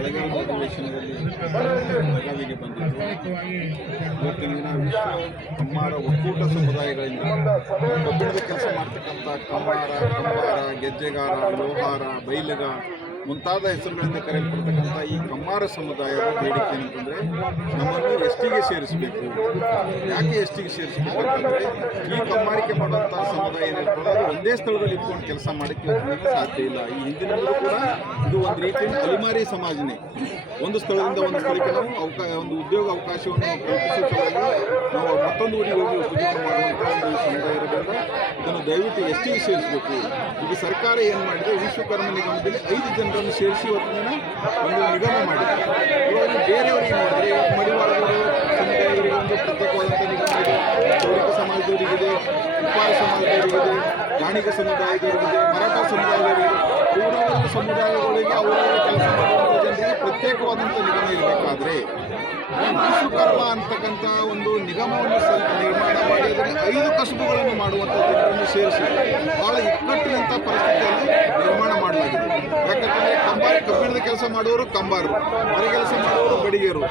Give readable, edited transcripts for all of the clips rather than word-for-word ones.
ಬೆಳಗಾವಿ ಅಧಿವೇಶನದಲ್ಲಿ ಬೆಳಗಾವಿಗೆ ಬಂದಿದ್ದು ಇವತ್ತಿನ ದಿನ ವಿಶ್ವ ಕಮ್ಮಾರ ಒಕ್ಕೂಟ ಸಮುದಾಯಗಳಿಂದ ಕಬ್ಬಿಣದ ಕೆಲಸ ಮಾಡ್ತಕ್ಕಂಥ ಕಂಬಾರ, ಗೆಜ್ಜೆಗಾರ, ಲೋಹಾರ, ಬೈಲಗ ಮುಂತಾದ ಹೆಸರುಗಳಿಂದ ಕರೆಯಲ್ಪಡ್ತಕ್ಕಂಥ ಈ ಕಮ್ಮಾರ ಸಮುದಾಯದ ಬೇಡಿಕೆ ಏನಂತಂದರೆ ನಮ್ಮನ್ನು ಎಸ್ಟಿಗೆ ಸೇರಿಸಬೇಕು. ಯಾಕೆ ಎಸ್ಟಿಗೆ ಸೇರಿಸಬೇಕು ಅಂತಂದರೆ ಈ ಕಮ್ಮಾರಿಕೆ ಮಾಡುವಂಥ ಸಮುದಾಯ ಏನಿರ್ತದೆ ಅದು ಒಂದೇ ಸ್ಥಳದಲ್ಲಿ ಇಟ್ಕೊಂಡು ಕೆಲಸ ಮಾಡೋಕ್ಕೆ ಸಾಧ್ಯ ಇಲ್ಲ. ಈ ಹಿಂದಿನಿಂದಲೂ ಕೂಡ ಇದು ಒಂದು ರೀತಿಯ ಅಲಿಮಾರಿ ಸಮಾಜನೇ. ಒಂದು ಸ್ಥಳದಿಂದ ಒಂದು ಸ್ಥಳಕ್ಕೆ ನಾವು ಒಂದು ಉದ್ಯೋಗ ಅವಕಾಶವನ್ನು ಕಲ್ಪಿಸುವ ಸಲುವಾಗಿ ನಾವು ಮತ್ತೊಂದು ಊರಿಗೆ ಹೋಗಿ ಉದ್ಯೋಗ ಮಾಡುವಂಥ ಒಂದು ಸಮುದಾಯ ಇರೋದ್ರಿಂದ ಇದನ್ನು ದಯವಿಟ್ಟು ಎಸ್ಟಿಗೆ ಸೇರಿಸಬೇಕು. ಈಗ ಸರ್ಕಾರ ಏನು ಮಾಡಿದೆ, ವಿಶ್ವಕರ್ಮ ನಿಗಮದಲ್ಲಿ 5 ಜನರನ್ನು ಸೇರಿಸಿ ಇವತ್ತಿನ ಒಂದು ನಿಗಮ ಮಾಡಿದೆ. ಇವಾಗ ಬೇರೆಯವರಿಗೆ ನೋಡಿದ್ರೆ ಇವತ್ತು ಮಡಿವಾಳದವರು ಸಮುದಾಯಗಳಿಗೆ ಒಂದು ಪ್ರತ್ಯೇಕವಾದಂಥ ನಿಗಮ ಇದೆ, ಚೌರಿಕ ಸಮಾಜದವರಿಗಿದೆ, ಉಪ್ಪಾರ ಸಮಾಜದವರಿಗಿದೆ, ಗಾಣಿಗ ಸಮುದಾಯದವರಿಗಿದೆ, ಮರಾಠ ಸಮುದಾಯದವರಿಗಿದೆ. ಅವರವರ ಸಮುದಾಯಗಳಿಗೆ ಅವರವರ ಕೆಲಸ ಮಾಡುವಂಥ ಜನರಿಗೆ ಪ್ರತ್ಯೇಕವಾದಂಥ ನಿಗಮ ಇರಬೇಕಾದ್ರೆ ವಿಶ್ವಕರ್ಮ ಅಂತಕ್ಕಂಥ ಒಂದು ನಿಗಮವನ್ನು ನಿರ್ಮಾಣ ಮಾಡಿ ಅದರಲ್ಲಿ 5 ಕಸುಬುಗಳನ್ನು ಮಾಡುವಂಥ ಜನರನ್ನು ಸೇರಿಸಿ ಬಹಳ ಇಕ್ಕಟ್ಟಿನಂಥ ಪರಿಸ್ಥಿತಿಯಲ್ಲಿ ನಿರ್ಮಾಣ ಮಾಡಲಾಗಿದೆ. ಯಾಕಂತಂದರೆ ಕಬ್ಬಿಣದ ಕೆಲಸ ಮಾಡುವವರು ಕಂಬಾರರು, ಮನೆ ಕೆಲಸ ಮಾಡುವವರು ಬಡಿಗೆರು,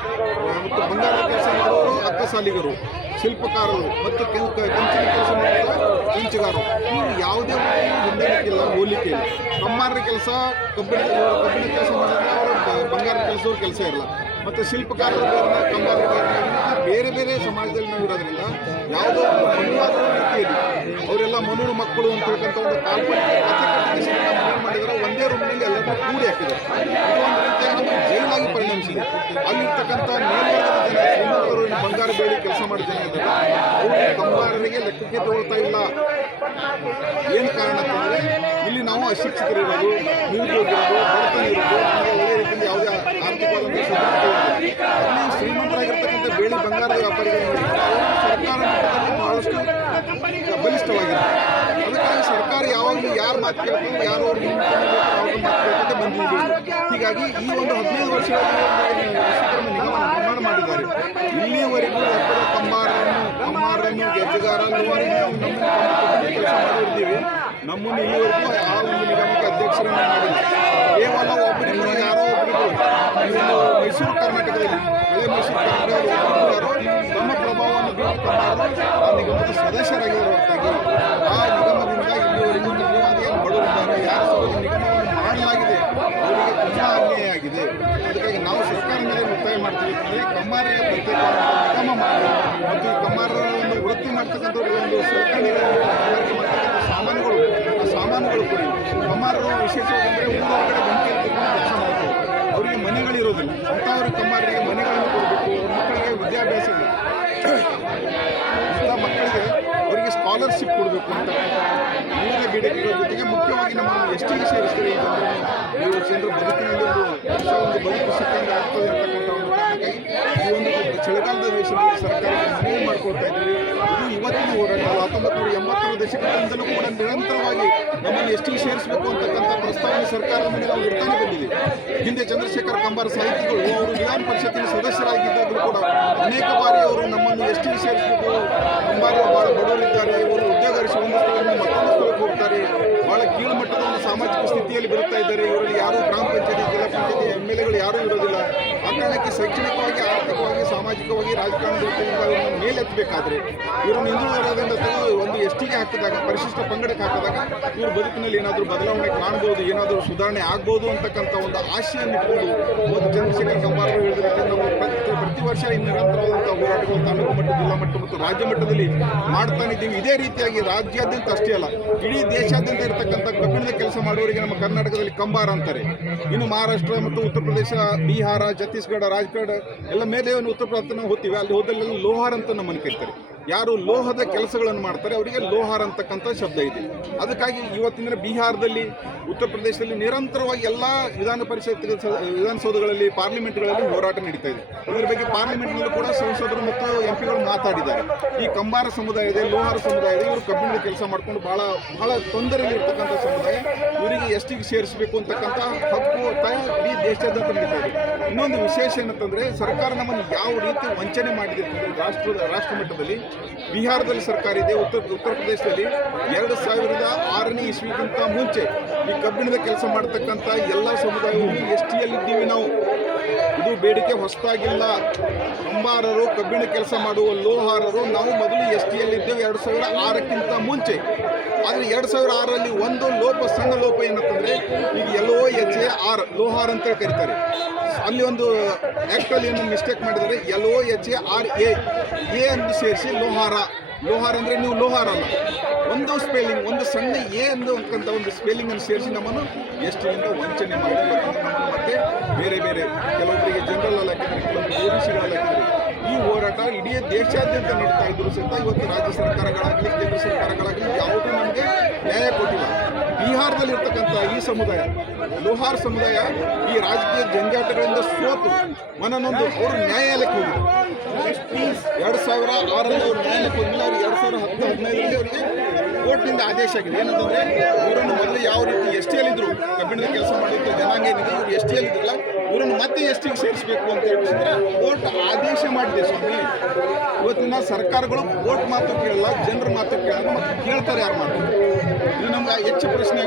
ಮತ್ತು ಬಂಗಾರದ ಕೆಲಸ ಮಾಡುವವರು ಅಕ್ಕಸಾಲಿಗರು, ಶಿಲ್ಪಕಾರರು ಮತ್ತು ಕಂಚಿನ ಕೆಲಸ ಮಾಡುವ ಕಂಚುಗಾರರು. ಇವರು ಯಾವುದೇ ಹೊಂದಾಣಿಕೆಯಿಲ್ಲ, ಹೋಲಿಕೆ ಇಲ್ಲ. ಕಮ್ಮಾರರ ಕೆಲಸ ಕಬ್ಬಿಣ ಕೆಲಸ ಮಾಡಿದ್ರೆ ಅವರು ಬಂಗಾರದ ಕೆಲಸವ್ರ ಕೆಲಸ ಇರಲ್ಲ. ಮತ್ತು ಶಿಲ್ಪಕಾರರು ಬೇರೆ, ಕಂಬಾರರು ಬೇರೆ ಬೇರೆ ಸಮಾಜದಲ್ಲಿ ನಾವು ಇರೋದ್ರಿಂದ ಯಾವುದೋ ಒಂದು ಮನುವಾದ ರೀತಿಯಲ್ಲಿ ಅವರೆಲ್ಲ ಮನುರ ಮಕ್ಕಳು ಅಂತ ಹೇಳ್ಕಂಥ ಒಂದು ಕಾಲ್ಪನಿಕ ಕಥೆ ಮಾಡಿದರೆ ಒಂದೇ ರೂಮ್ನಲ್ಲಿ ಎಲ್ಲರೂ ಕೂಡಿ ಹಾಕಿದ್ದಾರೆ. ಇದು ಒಂದು ರೀತಿಯಾಗಿ ನಮಗೆ ಜೈಲಾಗಿ ಪರಿಣಮಿಸಿದೆ. ಅಲ್ಲಿರ್ತಕ್ಕಂಥ ಮೇಲ್ವರ್ಗದ ಜನ, ಶ್ರೀಮಂತರು ಬಂಗಾರ ಬೇಡಿ ಕೆಲಸ ಮಾಡಿದ ಜನ ಇದ್ದಾರೆ, ಅವರು ಕಂಬಾರರಿಗೆ ಲೆಕ್ಕಕ್ಕೆ ತಗೊಳ್ತಾ ಇಲ್ಲ. ಏನು ಕಾರಣ ಅಂತಂದರೆ ಇಲ್ಲಿ ನಾವು ಅಶಿಕ್ಷಿತರಿರೋದು, ನಿರುದ್ಯೋಗಿರೋದು, ಬಡತನ ಇರೋದು, ಒಳ್ಳೆಯ ರೀತಿಯಲ್ಲಿ ಯಾವುದೇ ಆರ್ಥಿಕವಾದಂಥ ಅಲ್ಲಿ ಶ್ರೀಮಂತರಾಗಿರ್ತಕ್ಕಂಥ ಬೇಡಿ ಬಂಗಾರದ ವ್ಯಾಪಾರಿಗಳು ಸರ್ಕಾರ ಮಟ್ಟದಲ್ಲಿ ಬಹಳಷ್ಟು ಬಲಿಷ್ಠವಾಗಿದೆ. ಅದಕ್ಕಾಗಿ ಸರ್ಕಾರ ಯಾವಾಗಲೂ ಯಾರು ಮಾತು ಕೇಳ್ತಾರೆ, ಯಾರು ಅವ್ರ ಮಾತು ಕೇಳ್ಕೊಂಡೆ ಬಂದಿದ್ದೀವಿ. ಹೀಗಾಗಿ ಈ ಒಂದು 15 ವರ್ಷಗಳಲ್ಲಿ ವಿಶ್ವಕರ್ಮ ನಿಗಮ ನಿರ್ಮಾಣ ಮಾಡಿದ್ದಾರೆ. ಇಲ್ಲಿಯವರೆಗೂ ಒಬ್ಬರ ಕಮ್ಮಾರನ್ನು ಗೆಜ್ಜೆಗಾರ, ಲೋಹಾರನ್ನು ಕೆಲಸ ಮಾಡಿರ್ತೀವಿ. ನಮ್ಮನ್ನು ಇಲ್ಲಿವರೆಗೂ ಆ ಒಂದು ನಿಗಮಕ್ಕೆ ಅಧ್ಯಕ್ಷರನ್ನು ಮಾಡಿಲ್ಲ. ಕೇವಲ ಒಬ್ಬರಿಗೂ ಯಾರೋ ಒಬ್ಬರಿಗೂ ಮೈಸೂರು ಕರ್ನಾಟಕದಲ್ಲಿ, ಹಳೆ ಮೈಸೂರು ಕರ್ನಾಟಕದಲ್ಲಿ ಯಾರೋ ತಮ್ಮ ಪ್ರಭಾವವನ್ನು ಬೀರಿ ಆ ನಿಗಮದ ಸದಸ್ಯರಾಗಿರುವ ಹೊರತಾಗಿ ಆ ನಿಗಮದಿಂದ ಇಲ್ಲಿವರೆಗೂ ನಿಗಮಕ್ಕೆ ಬಡವರಿದ್ದಾರೆ, ಯಾರು ನಿಗಮವನ್ನು ಮಾಡಲಾಗಿದೆ ಅವರಿಗೆ ತುಂಬ ಅನ್ಯಾಯ ಆಗಿದೆ. ಅದಕ್ಕಾಗಿ ನಾವು ಸರ್ಕಾರ ಮೇಲೆ ಒತ್ತಾಯ ಮಾಡ್ತೀವಿ ಅಂದರೆ ಕಮ್ಮಾರರಿಗೆ ಪ್ರತ್ಯೇಕವಾದಂಥ ನಿಗಮ ಮಾಡಿ ಮತ್ತು ಈ ಕಮ್ಮಾರರ ಒಂದು ವೃತ್ತಿ ಮಾಡ್ತಕ್ಕಂಥವ್ರಿಗೆ ಒಂದು ಮಾಡ್ತಕ್ಕಂಥ ಸಾಮಾನುಗಳು ಕೊಡಿ. ಕಮ್ಮಾರರು ವಿಶೇಷವಾಗಿ ಅಂದರೆ ಊರೊಳಗಡೆ ಬೆಂಕಿ ಎತ್ತಿಕೊಂಡು ಕೆಲಸ ಮಾಡ್ತಾರೆ, ಅವರಿಗೆ ಮನೆಗಳಿರೋದಿಲ್ಲ. ಅಂಥವ್ರಿಗೆ ಕಮ್ಮಾರರಿಗೆ ಮನೆಗಳನ್ನು ಕೊಡಬೇಕು. ಮಕ್ಕಳಿಗೆ ವಿದ್ಯಾಭ್ಯಾಸ ಇಲ್ಲ, ಅಂಥ ಮಕ್ಕಳಿಗೆ ಅವರಿಗೆ ಸ್ಕಾಲರ್ಶಿಪ್ ಕೊಡಬೇಕು ಅಂತಕ್ಕಂಥ ವಿವಿಧ ಬೇಡಿಕೆಗಳ ಜೊತೆಗೆ ಮುಖ್ಯವಾಗಿ ನಮ್ಮನ್ನು ಎಸ್ಟಿಗೆ ಸೇರಿಸ್ತಾರೆ. ಈ ಜನರ ಬದುಕಿನಲ್ಲಿ ಒಂದು ಬದುಕು ಸಿಕ್ಕಂಗೆ ಆಗ್ತದೆ ಅಂತಕ್ಕಂಥ ಒಂದು ಕಾರಣಕ್ಕಾಗಿ ಈ ಒಂದು ಚಳಿಗಾಲದ ದೇಶದಲ್ಲಿ ಸರ್ಕಾರಕ್ಕೆ ಮನವಿ ಮಾಡಿಕೊಡ್ತಾ ಇದ್ದೀವಿ. ಇದು ಇವತ್ತಿನ ಹೋರಾಟ 1980ರ ದಶಕದಿಂದಲೂ ಕೂಡ ನಿರಂತರವಾಗಿ ನಮ್ಮನ್ನು ಎಸ್ಟಿಗೆ ಸೇರಿಸಬೇಕು ಅಂತಕ್ಕಂಥ ಪ್ರಸ್ತಾವನೆ ಸರ್ಕಾರದ ಮೇಲೆ ನಾವು ಇರ್ತಾನೆ ಬಂದಿದ್ದೀವಿ. ಹಿಂದೆ ಚಂದ್ರಶೇಖರ್ ಕಂಬಾರ ಸಾಹಿತಿಗಳು ಅವರು ವಿಧಾನ ಪರಿಷತ್ತಿನ ಸದಸ್ಯರಾಗಿದ್ದಾಗಲೂ ಕೂಡ ಅನೇಕ ಬಾರಿ ಅವರು ನಮ್ಮನ್ನು ಎಸ್ಟಿಗೆ ಸೇರಿಸಬೇಕು, ಕಂಬಾರರು ಭಾಳ ಬಡವರಿದ್ದಾರೆ, ಇವರು ಉದ್ಯೋಗ ಒಂದು ಸ್ಥಳದಿಂದ ಮತ್ತೊಂದು ಸ್ಥಳಕ್ಕೆ ಹೋಗ್ತಾರೆ, ಭಾಳ ಕೀಳುಮಟ್ಟದ ಒಂದು ಸಾಮಾಜಿಕ ಸ್ಥಿತಿಯಲ್ಲಿ ಬರುತ್ತಾ ಇದ್ದಾರೆ, ಇವರಲ್ಲಿ ಯಾರೂ ಗ್ರಾಮ ಪಂಚಾಯತಿ, ಜಿಲ್ಲಾ ಪಂಚಾಯತಿ MLAಗಳು ಯಾರೂ ಇರೋದಿಲ್ಲ. ಆ ಕಾರಣಕ್ಕೆ ಶೈಕ್ಷಣಿಕವಾಗಿ, ಆರ್ಥಿಕವಾಗಿ, ಸಾಮಾಜಿಕವಾಗಿ, ರಾಜಕಾರಣದಿಂದ ಅವರನ್ನು ಮೇಲೆತ್ತಬೇಕಾದ್ರೆ ಇವರನ್ನು ಹಿಂದುಳಿದಿರೋದ್ರಿಂದ ಒಂದು ಎಸ್ಟಿಗೆ ಹಾಕಿದಾಗ, ಪರಿಶಿಷ್ಟ ಪಂಗಡಕ್ಕೆ ಹಾಕಿದಾಗ ಇವರು ಬದುಕಿನಲ್ಲಿ ಏನಾದರೂ ಬದಲಾವಣೆ ಕಾಣ್ಬೋದು, ಏನಾದರೂ ಸುಧಾರಣೆ ಆಗ್ಬೋದು ಅಂತಕ್ಕಂಥ ಒಂದು ಆಶೆಯನ್ನು ಇಟ್ಕೊಂಡು ಒಂದು ಚಂದ್ರಶೇಖರ್ ಕಂಬಾರರು ಹೇಳಿದ ರೀತಿ ನಾವು ಪ್ರತಿ ವರ್ಷ ನಿರಂತರವಾದಂಥ ಹೋರಾಟಗಳು ತಾಲೂಕು ಮಟ್ಟ, ಜಿಲ್ಲಾ ಮಟ್ಟ ಮತ್ತು ರಾಜ್ಯ ಮಟ್ಟದಲ್ಲಿ ಮಾಡ್ತಾನೆ ಇದ್ದೀವಿ. ಇದೇ ರೀತಿಯಾಗಿ ರಾಜ್ಯಾದ್ಯಂತ ಅಷ್ಟೇ ಅಲ್ಲ, ಇಡೀ ದೇಶಾದ್ಯಂತ ಇರತಕ್ಕಂಥ ಕಬ್ಬಿಣದ ಕೆಲಸ ಮಾಡುವವರಿಗೆ ನಮ್ಮ ಕರ್ನಾಟಕದಲ್ಲಿ ಕಂಬಾರ ಅಂತಾರೆ. ಇನ್ನು ಮಹಾರಾಷ್ಟ್ರ ಮತ್ತು ಉತ್ತರ ಪ್ರದೇಶ, ಬಿಹಾರ, ಛತ್ತೀಸ್ಗಢ, ರಾಜ್ಕೋಟ್ ಎಲ್ಲ ಮೇಲೆ ಉತ್ತರ ಪ್ರದೇಶ ಹೋಗ್ತೀವಿ, ಅಲ್ಲಿ ಹೋದಲ್ಲೆಲ್ಲ ಲೋಹಾರ್ ಅಂತ ನಮ್ಮನ್ನು ಕರೀತಾರೆ. ಯಾರು ಲೋಹದ ಕೆಲಸಗಳನ್ನು ಮಾಡ್ತಾರೆ ಅವರಿಗೆ ಲೋಹಾರ್ ಅಂತಕ್ಕಂಥ ಶಬ್ದ ಇದೆ. ಅದಕ್ಕಾಗಿ ಇವತ್ತಿನ ಬಿಹಾರದಲ್ಲಿ, ಉತ್ತರ ಪ್ರದೇಶದಲ್ಲಿ ನಿರಂತರವಾಗಿ ಎಲ್ಲ ವಿಧಾನಸೌಧಗಳಲ್ಲಿ, ಪಾರ್ಲಿಮೆಂಟ್ಗಳಲ್ಲಿ ಹೋರಾಟ ನಡೀತಾ ಇದೆ. ಇದರ ಬಗ್ಗೆ ಪಾರ್ಲಿಮೆಂಟ್ನಲ್ಲೂ ಕೂಡ ಸಂಸದರು ಮತ್ತು MP ಗಳು ಮಾತಾಡಿದ್ದಾರೆ. ಈ ಕಂಬಾರ ಸಮುದಾಯ ಇದೆ, ಲೋಹಾರ ಸಮುದಾಯ ಇದೆ, ಇವರು ಕಬ್ಬಿಣದ ಕೆಲಸ ಮಾಡಿಕೊಂಡು ಬಹಳ ತೊಂದರೆಯಲ್ಲಿ ಇರ್ತಕ್ಕಂಥ ಸಮುದಾಯ, ಇವರಿಗೆ ಎಸ್ಟಿಗೆ ಸೇರಿಸಬೇಕು ಅಂತಕ್ಕಂಥ ಹಕ್ಕು ಇಡೀ ದೇಶಾದ್ಯಂತ ನಡೀತಾ ಇದೆ. ಇನ್ನೊಂದು ವಿಶೇಷ ಏನಂತಂದರೆ ಸರ್ಕಾರ ನಮ್ಮನ್ನು ಯಾವ ರೀತಿ ವಂಚನೆ ಮಾಡಿದೆ ಅಂತಂದರೆ ರಾಷ್ಟ್ರ ಮಟ್ಟದಲ್ಲಿ ಬಿಹಾರದಲ್ಲಿ ಸರ್ಕಾರ ಇದೆ, ಉತ್ತರ ಪ್ರದೇಶದಲ್ಲಿ 2006ನೇ ಇಸ್ವಿಗಿಂತ ಮುಂಚೆ ಈ ಕಬ್ಬಿಣದ ಕೆಲಸ ಮಾಡತಕ್ಕಂಥ ಎಲ್ಲ ಸಮುದಾಯಗಳು STಯಲ್ಲಿದ್ದೀವಿ ನಾವು. ಇದು ಬೇಡಿಕೆ ಹೊಸದಾಗಿಲ್ಲ. ಕಂಬಾರರು, ಕಬ್ಬಿಣ ಕೆಲಸ ಮಾಡುವ ಲೋಹಾರರು ನಾವು ಮೊದಲು STಯಲ್ಲಿದ್ದೇವೆ 2006ಕ್ಕಿಂತ ಮುಂಚೆ. ಆದರೆ 2006ರಲ್ಲಿ ಒಂದು ಸಣ್ಣ ಲೋಪ ಏನಂತಂದರೆ, ಈಗ LOHAR ಲೋಹಾರ್ ಅಂತ ಕರೀತಾರೆ. ಅಲ್ಲಿ ಒಂದು ಆ್ಯಕ್ಟಲ್ಲಿ ಏನು ಮಿಸ್ಟೇಕ್ ಮಾಡಿದರೆ LOHARA ಎಂದು ಸೇರಿಸಿ ಲೋಹಾರ ಅಂದರೆ ನೀವು ಲೋಹಾರ ಅಲ್ಲ. ಒಂದು ಸ್ಪೆಲ್ಲಿಂಗ್, ಒಂದು ಸಣ್ಣ ಅಂತಕ್ಕಂಥ ಒಂದು ಸ್ಪೆಲ್ಲಿಂಗನ್ನು ಸೇರಿಸಿ ನಮ್ಮನ್ನು STಯಿಂದ ವಂಚನೆ ಮಾಡಿ ನಮ್ಮನ್ನು ಮತ್ತೆ ಬೇರೆ ಕೆಲವೊಬ್ಬರಿಗೆ ಜನರಲ್ ಹಾಕಿದ್ದಾರೆ, ಕೆಲವೊಬ್ಬರು OBCಗಳಲ್ಲಿ ಹಾಕಿದ್ದಾರೆ. ಈ ಹೋರಾಟ ಇಡೀ ದೇಶಾದ್ಯಂತ ನಡೀತಾ ಇದ್ರು ಸಹಿತ ಇವತ್ತು ರಾಜ್ಯ ಸರ್ಕಾರಗಳಾಗಲಿ ಕೇಂದ್ರ ಸರ್ಕಾರಗಳಾಗಲಿ ಯಾವುದೂ ನಮಗೆ ನ್ಯಾಯ ಕೊಟ್ಟಿಲ್ಲ. ಬಿಹಾರದಲ್ಲಿರ್ತಕ್ಕಂಥ ಈ ಸಮುದಾಯ, ಲೋಹಾರ್ ಸಮುದಾಯ, ಈ ರಾಜಕೀಯ ಜಂಜಾಟಗಳಿಂದ ಸೋತು ಮನನೊಂದು ಅವರು ನ್ಯಾಯಾಲಯಕ್ಕೆ ಹೋಗಿದ್ರು. 2006ರಲ್ಲಿ ಅವರು ನ್ಯಾಯಾಲಯಕ್ಕೆ ಹೋಗಿಲ್ಲ. ಅವರು 2010-15ರಲ್ಲಿ ಅವರಿಗೆ ಕೋರ್ಟ್ನಿಂದ ಆದೇಶ ಆಗಿದೆ. ಏನಂತಂದರೆ, ಇವರನ್ನು ಮೊದಲು ಯಾವ ರೀತಿ STಯಲ್ಲಿದ್ದರು, ಕಬ್ಬಿಣದ ಕೆಲಸ ಮಾಡಿದ್ದ ಜನಾಂಗ ಏನಿದೆ ಇವರು STಯಲ್ಲಿದ್ರಲ್ಲ, ಇವರನ್ನು ಮತ್ತೆ STಗೆ ಸೇರಿಸಬೇಕು ಅಂತ ಹೇಳಿದ್ರೆ ಕೋರ್ಟ್ ಆದೇಶ ಮಾಡಿದೆ. ಸ್ವಾಮಿ, ಇವತ್ತಿನ ಸರ್ಕಾರಗಳು ಕೋರ್ಟ್ ಮಾತು ಕೇಳಲ್ಲ, ಜನರ ಮಾತು ಕೇಳಲ್ಲ, ಮತ್ತು ಕೇಳ್ತಾರೆ ಯಾರು ಮಾತು? ಇದು ನಮ್ಗೆ ಹೆಚ್ಚು ಪ್ರಶ್ನೆ.